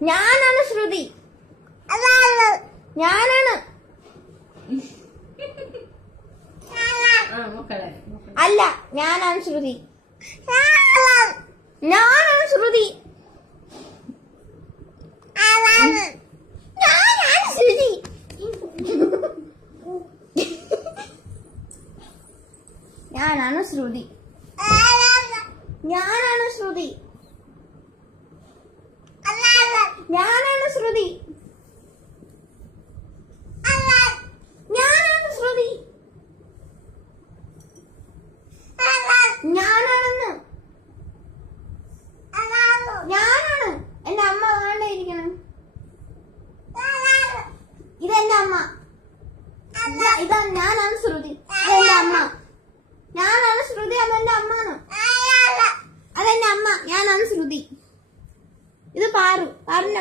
ഞാനാണ് ശ്രുതി. ഞാനാണ്. അല്ല, ഞാനാണ് ശ്രുതി. ഞാനാണ് ശ്രുതി. ഞാനാണ് ശ്രുതി. ഞാനാണ് ശ്രുതി. ഞാനാണ് ശ്രുതി. ഞാനാണ് ശ്രുതി. ഞാനാണ് ശ്രുതി. ഞാനാണെന്ന്. ഞാനാണ്. എന്റെ അമ്മ വേണ്ടിയിരിക്കണം. ഇതെന്റെ അമ്മ. ഇതാ ഞാനാണ് ശ്രുതി. അതെന്റെ അമ്മ. ഞാനാണ് ശ്രുതി. അതെന്റെ അമ്മാണ്. അതെന്റെ അമ്മ. ഞാനാണ് ശ്രുതി. ഇത് പാറു. പാറിന്റെ